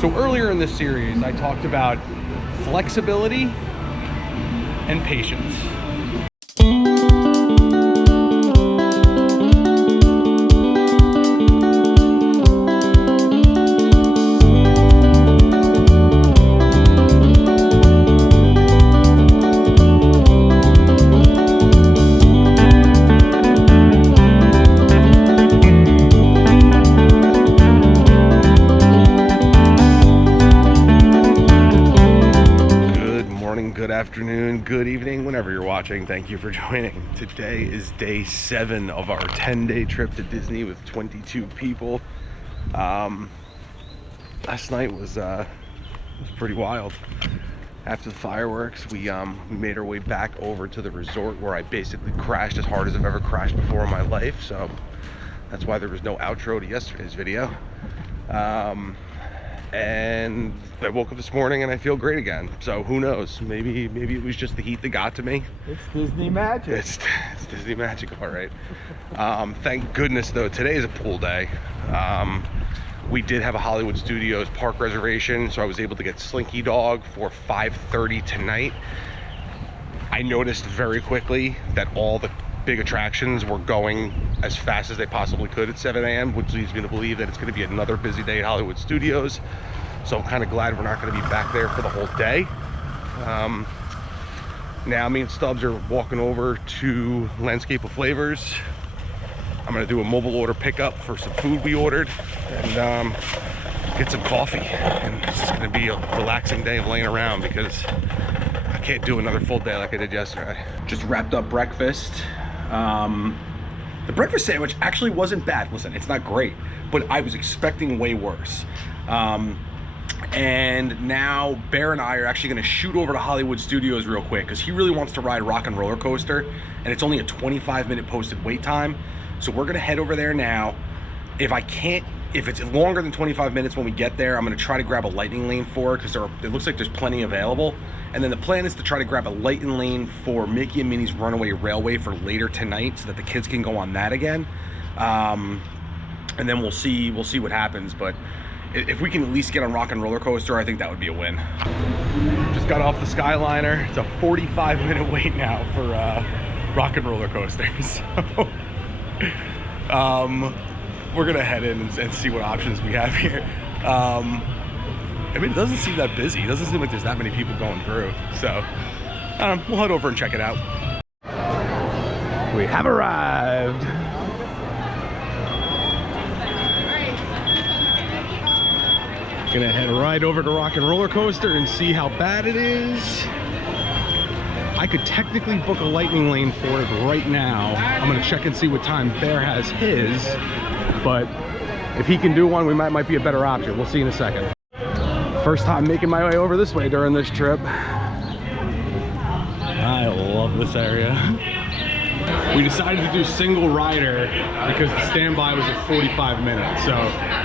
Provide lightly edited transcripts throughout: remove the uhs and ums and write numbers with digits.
So earlier in this series, I talked about flexibility and patience. Good afternoon, good evening, whenever you're watching. Thank you for joining. Today is day 7 of our 10-day trip to Disney with 22 people. Last night was pretty wild. After the fireworks, we made our way back over to the resort where I basically crashed as hard as I've ever crashed before in my life. So that's why there was no outro to yesterday's video. And I woke up this morning and I feel great again. So who knows? Maybe it was just the heat that got to me. It's Disney magic. It's Disney magic, all right. Thank goodness though, today is a pool day. We did have a Hollywood Studios park reservation, so I was able to get Slinky Dog for 5:30 tonight. I noticed very quickly that all the big attractions were going as fast as they possibly could at 7 a.m., which leads me to believe that it's going to be another busy day at Hollywood Studios. So I'm kind of glad we're not going to be back there for the whole day. Now me and Stubbs are walking over to Landscape of Flavors. I'm going to do a mobile order pickup for some food we ordered and get some coffee. And it's just going to be a relaxing day of laying around because I can't do another full day like I did yesterday. Just wrapped up breakfast. The breakfast sandwich actually wasn't bad. Listen, it's not great, but I was expecting way worse. And now Bear and I are actually going to shoot over to Hollywood Studios real quick because he really wants to ride Rock and Roller Coaster, and it's only a 25-minute posted wait time. So we're going to head over there now. If it's longer than 25 minutes when we get there, I'm going to try to grab a lightning lane for it because it looks like there's plenty available. And then the plan is to try to grab a lightning lane for Mickey and Minnie's Runaway Railway for later tonight so that the kids can go on that again. And then we'll see what happens. But if we can at least get on Rock and Roller Coaster, I think that would be a win. Just got off the Skyliner. It's a 45-minute wait now for Rock and Roller Coaster. So we're gonna head in and see what options we have here. I mean, it doesn't seem that busy. It doesn't seem like there's that many people going through. So we'll head over and check it out. We have arrived. Gonna head right over to Rock and Roller Coaster and see how bad it is. I could technically book a lightning lane for it right now. I'm gonna check and see what time Bear has his, but if he can do one, we might be a better option. We'll see in a second. First time making my way over this way during this trip. I love this area. We decided to do single rider because the standby was at 45 minutes. So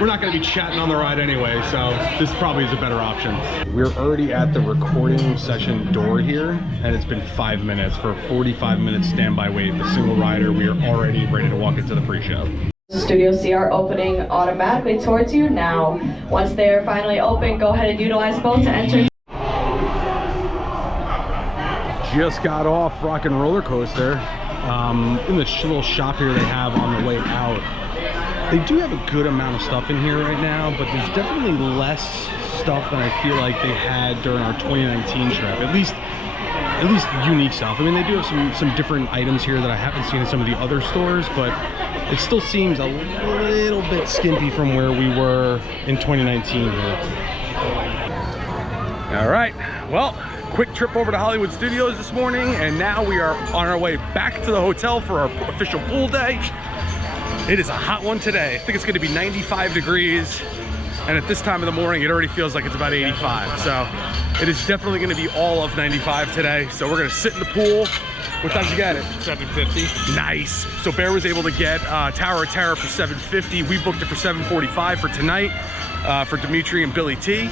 we're not gonna be chatting on the ride anyway, so this probably is a better option. We're already at the recording session door here, and it's been 5 minutes for a 45-minute standby wait. The single rider, we are already ready to walk into the pre-show. Studio CR opening automatically towards you now. Once they're finally open, go ahead and utilize both to enter. Just got off Rock and Roller Coaster. In the little shop here they have on the way out. They do have a good amount of stuff in here right now, but there's definitely less stuff than I feel like they had during our 2019 trip. At least unique stuff. I mean, they do have some different items here that I haven't seen in some of the other stores, but it still seems a little bit skimpy from where we were in 2019 here. All right, well, quick trip over to Hollywood Studios this morning, and now we are on our way back to the hotel for our official pool day. It is a hot one today. I think it's gonna be 95 degrees, and at this time of the morning, it already feels like it's about 85. So it is definitely gonna be all of 95 today. So we're gonna sit in the pool. What time did you get it? 7:50. Nice. So Bear was able to get Tower of Terror for 7:50. We booked it for 7:45 for tonight for Dimitri and Billy T.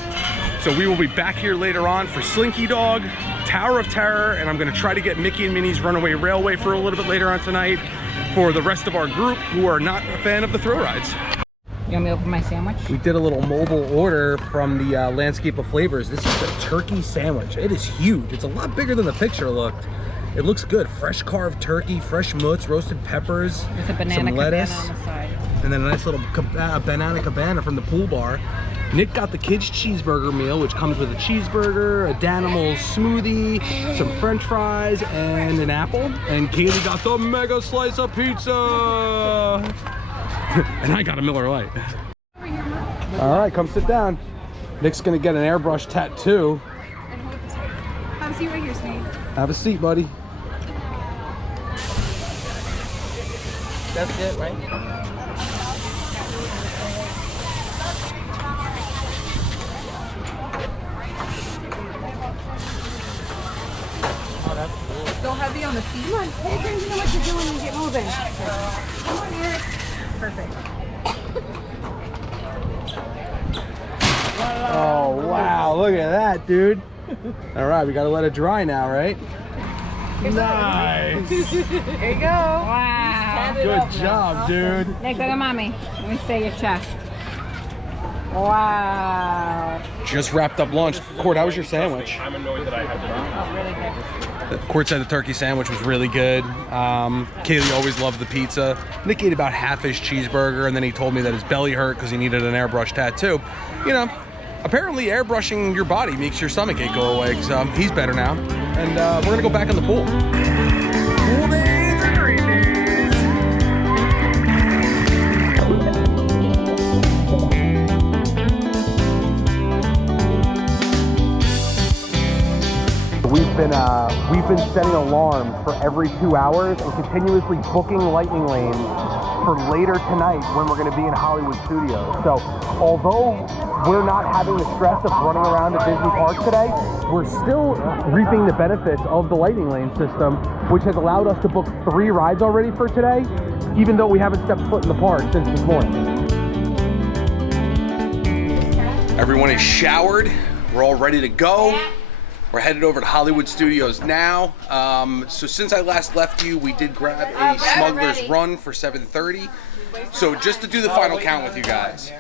So we will be back here later on for Slinky Dog, Tower of Terror, and I'm gonna try to get Mickey and Minnie's Runaway Railway for a little bit later on tonight for the rest of our group who are not a fan of the thrill rides. You want me to open my sandwich? We did a little mobile order from the Landscape of Flavors. This is the turkey sandwich. It is huge. It's a lot bigger than the picture looked. It looks good. Fresh carved turkey, fresh mozz, roasted peppers, With a banana some lettuce, on the side. and then a nice little banana cabana from the pool bar. Nick got the kids' cheeseburger meal, which comes with a cheeseburger, a Danimals smoothie, some french fries, and an apple. And Kaylee got the mega slice of pizza. And I got a Miller Lite. All right, come sit down. Nick's gonna get an airbrush tattoo. Have a seat right here, Snake. Have a seat, buddy. That's it, right? Still heavy on the feet. Come on, pay attention to what you're doing and get moving. Come on, Eric. Perfect. Oh, wow, look at that, dude. All right, we gotta let it dry now, right? Nice. There you go. Wow. Good job, dude. Nick, look at mommy. Let me see your chest. Wow. Just wrapped up lunch. Court, how was your sandwich? I'm annoyed that I have to. Oh, really good. Court said the turkey sandwich was really good. Kaylee always loved the pizza. Nick ate about half his cheeseburger, and then he told me that his belly hurt because he needed an airbrush tattoo. You know, apparently airbrushing your body makes your stomach ache go away, because he's better now. And we're gonna go back in the pool. Pool days and rain days. We've been setting alarms for every 2 hours and continuously booking lightning lanes for later tonight when we're going to be in Hollywood Studios. So although we're not having the stress of running around at Disney Park today, we're still reaping the benefits of the lightning lane system, which has allowed us to book 3 rides already for today, even though we haven't stepped foot in the park since this morning. Everyone is showered. We're all ready to go. We're headed over to Hollywood Studios now. So since I last left you, we did grab a Smuggler's Run for 7:30. So just to do the final count with you guys,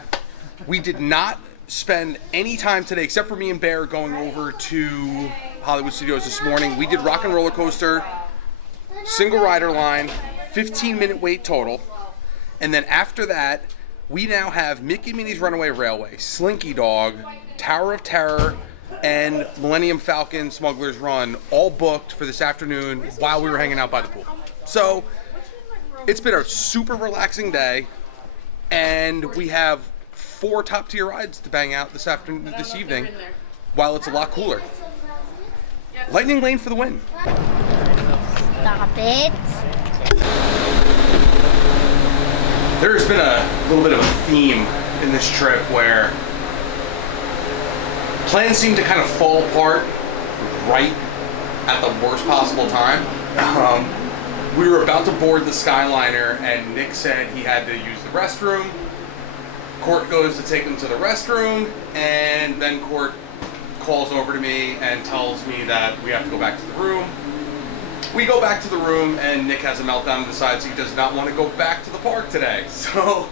we did not spend any time today, except for me and Bear going over to Hollywood Studios this morning. We did Rock and Roller Coaster, single rider line, 15-minute wait total. And then after that, we now have Mickey Minnie's Runaway Railway, Slinky Dog, Tower of Terror, and Millennium Falcon Smuggler's Run all booked for this afternoon while we were hanging out by the pool. So it's been a super relaxing day, and we have 4 top-tier rides to bang out this evening while it's a lot cooler. Lightning Lane for the win. Stop it. There's been a little bit of a theme in this trip where plans seem to kind of fall apart right at the worst possible time. We were about to board the Skyliner, and Nick said he had to use the restroom. Court goes to take him to the restroom, and then Court calls over to me and tells me that we have to go back to the room. We go back to the room, and Nick has a meltdown and decides he does not want to go back to the park today. So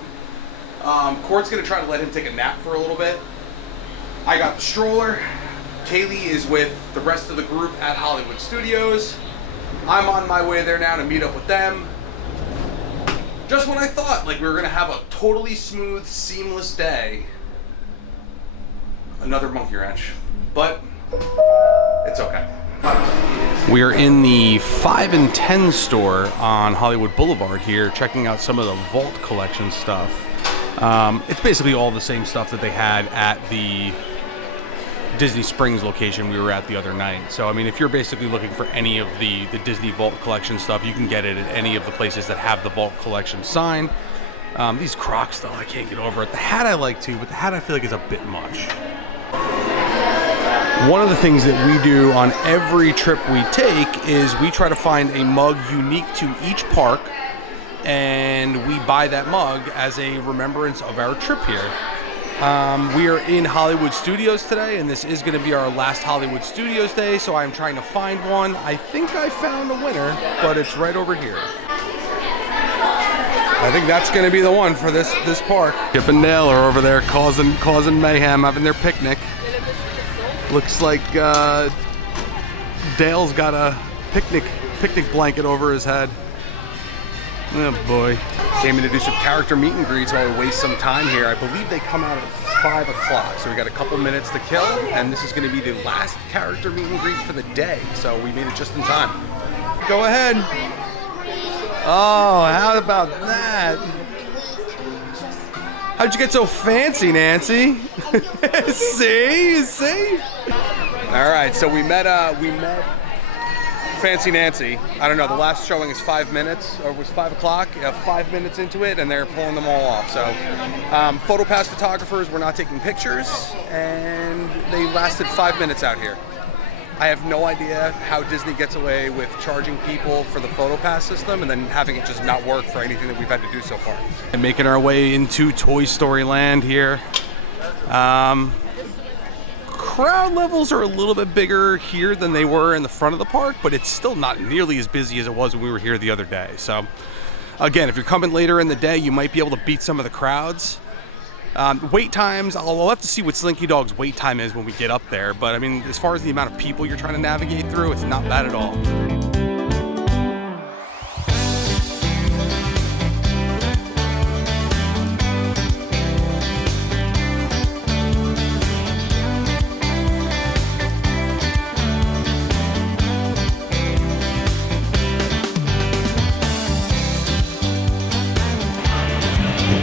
Court's going to try to let him take a nap for a little bit. I got the stroller. Kaylee is with the rest of the group at Hollywood Studios. I'm on my way there now to meet up with them. Just when I thought like we were gonna have a totally smooth, seamless day, another monkey wrench, but it's okay. We are in the 5 and 10 store on Hollywood Boulevard here, checking out some of the Vault Collection stuff. It's basically all the same stuff that they had at the Disney Springs location we were at the other night. So I mean, if you're basically looking for any of the Disney Vault Collection stuff, you can get it at any of the places that have the Vault Collection sign. These Crocs though, I can't get over it. The hat I like too, but the hat I feel like is a bit much. One of the things that we do on every trip we take is we try to find a mug unique to each park, and we buy that mug as a remembrance of our trip here. We are in Hollywood Studios today, and this is going to be our last Hollywood Studios day, so I'm trying to find one. I think I found a winner, but it's right over here. I think that's gonna be the one for this park. Chip and Dale are over there causing mayhem, having their picnic. Looks like Dale's got a picnic blanket over his head. Oh boy. Came in to do some character meet and greets while we waste some time here. I believe they come out at 5 o'clock, so we got a couple minutes to kill, and this is gonna be the last character meet and greet for the day, so we made it just in time. Go ahead. Oh, how about that? How'd you get so fancy, Nancy? See? All right, so we met Fancy Nancy. I don't know, the last showing is 5 minutes, or was 5 o'clock, 5 minutes into it, and they're pulling them all off. So, PhotoPass photographers were not taking pictures, and they lasted 5 minutes out here. I have no idea how Disney gets away with charging people for the PhotoPass system and then having it just not work for anything that we've had to do so far. And making our way into Toy Story Land here. Crowd levels are a little bit bigger here than they were in the front of the park, but it's still not nearly as busy as it was when we were here the other day. So again, if you're coming later in the day, you might be able to beat some of the crowds. Wait times, I'll have to see what Slinky Dog's wait time is when we get up there, but I mean, as far as the amount of people you're trying to navigate through, it's not bad at all.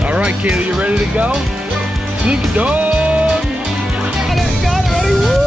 All right, Kayla, you ready to go? Slinky Dog! Got it ready! Woo!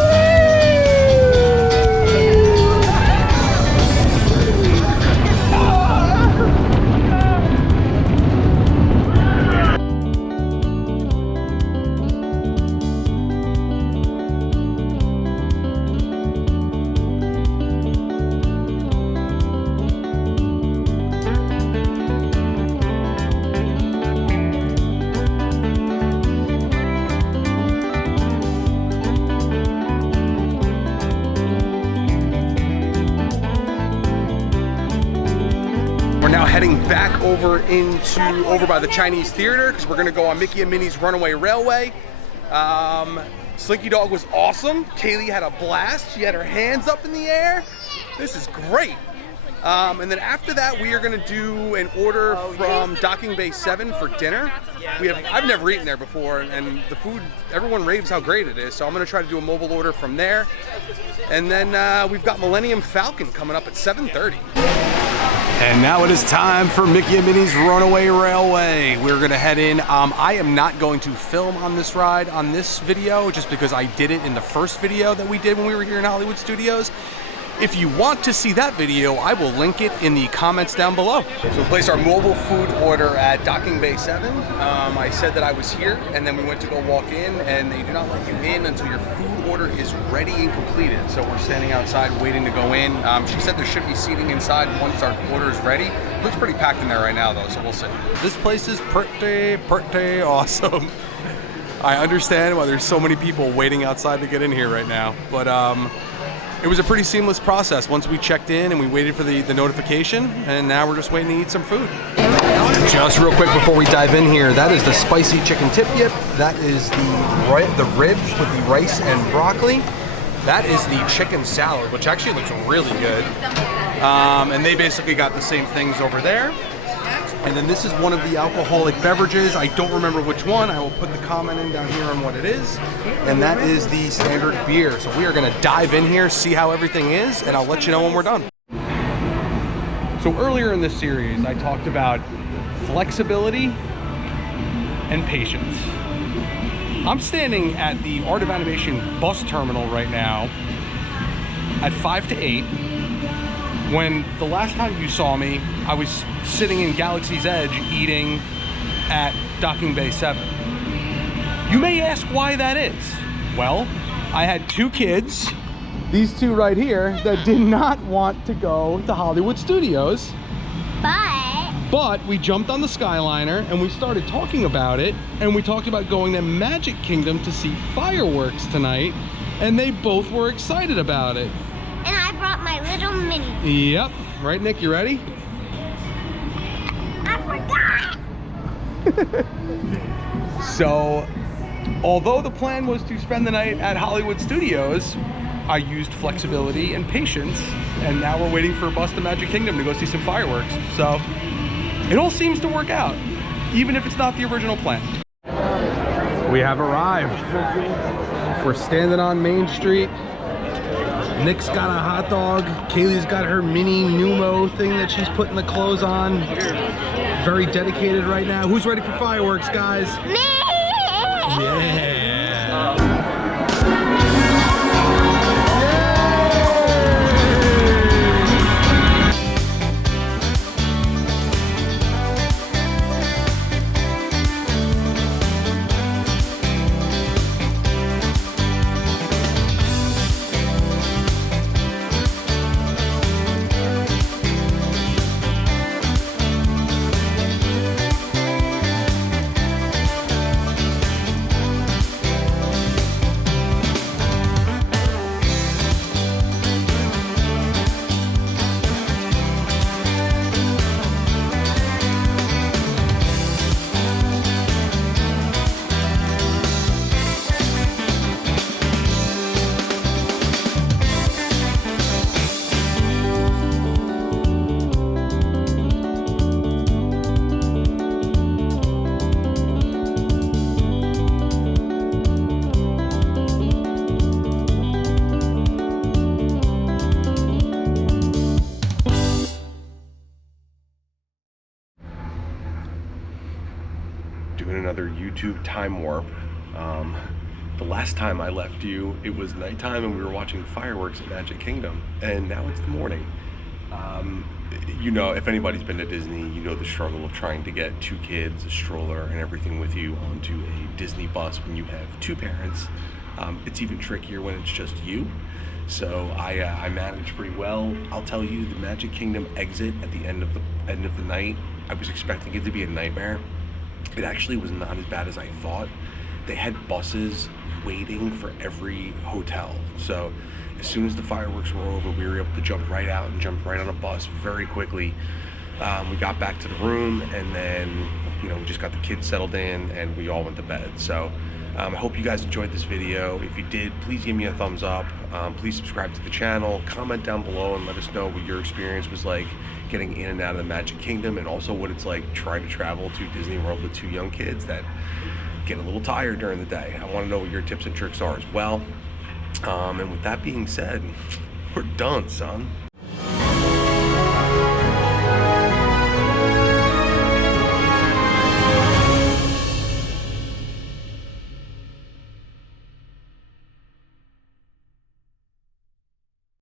We're now heading back over by the Chinese Theater because we're gonna go on Mickey and Minnie's Runaway Railway. Slinky Dog was awesome. Kaylee had a blast. She had her hands up in the air. This is great. And then after that, we are gonna do an order from Docking Bay 7 for dinner. I've never eaten there before, and the food, everyone raves how great it is. So I'm gonna try to do a mobile order from there. And then we've got Millennium Falcon coming up at 7:30. And now it is time for Mickey and Minnie's Runaway Railway. We're gonna head in. I am not going to film on this ride on this video just because I did it in the first video that we did when we were here in Hollywood Studios. If you want to see that video, I will link it in the comments down below. So we placed our mobile food order at Docking Bay 7. I said that I was here, and then we went to go walk in, and they do not let you in until your food order is ready and completed. So we're standing outside waiting to go in. She said there should be seating inside once our order is ready. Looks pretty packed in there right now though, so we'll see. This place is pretty awesome. I understand why there's so many people waiting outside to get in here right now, but it was a pretty seamless process once we checked in and we waited for the notification, and now we're just waiting to eat some food. Just real quick before we dive in here, that is the spicy chicken tip yip. That is the ribs with the rice and broccoli. That is the chicken salad, which actually looks really good. And they basically got the same things over there. And then this is one of the alcoholic beverages. I don't remember which one. I will put the comment in down here on what it is. And that is the standard beer. So we are gonna dive in here, see how everything is, and I'll let you know when we're done. So earlier in this series, I talked about flexibility and patience. I'm standing at the Art of Animation bus terminal right now at 5 to 8. When the last time you saw me, I was sitting in Galaxy's Edge eating at Docking Bay 7. You may ask why that is. Well, I had two kids, these two right here, that did not want to go to Hollywood Studios. But we jumped on the Skyliner and we started talking about it, and we talked about going to Magic Kingdom to see fireworks tonight, and they both were excited about it. And I brought my little Minnie. Yep. Right, Nick, you ready? I forgot. So, although the plan was to spend the night at Hollywood Studios, I used flexibility and patience, and now we're waiting for a bus to Magic Kingdom to go see some fireworks. So, it all seems to work out, even if it's not the original plan. We have arrived. We're standing on Main Street. Nick's got a hot dog. Kaylee's got her mini Numo thing that she's putting the clothes on. Very dedicated right now. Who's ready for fireworks, guys? Me! Yeah. Doing another YouTube time warp. The last time I left you, it was nighttime and we were watching fireworks at Magic Kingdom, and now it's the morning. You know, if anybody's been to Disney, you know the struggle of trying to get two kids, a stroller, and everything with you onto a Disney bus when you have two parents. It's even trickier when it's just you. So I managed pretty well. I'll tell you, the Magic Kingdom exit at the end of the night, I was expecting it to be a nightmare. It actually was not as bad as I thought. They had buses waiting for every hotel. So as soon as the fireworks were over, we were able to jump right out and jump right on a bus very quickly. We got back to the room, and then, you know, we just got the kids settled in and we all went to bed. So I hope you guys enjoyed this video. If you did, please give me a thumbs up. Please subscribe to the channel, comment down below and let us know what your experience was like getting in and out of the Magic Kingdom, and also what it's like trying to travel to Disney World with two young kids that get a little tired during the day. I want to know what your tips and tricks are as well. And with that being said, we're done, son.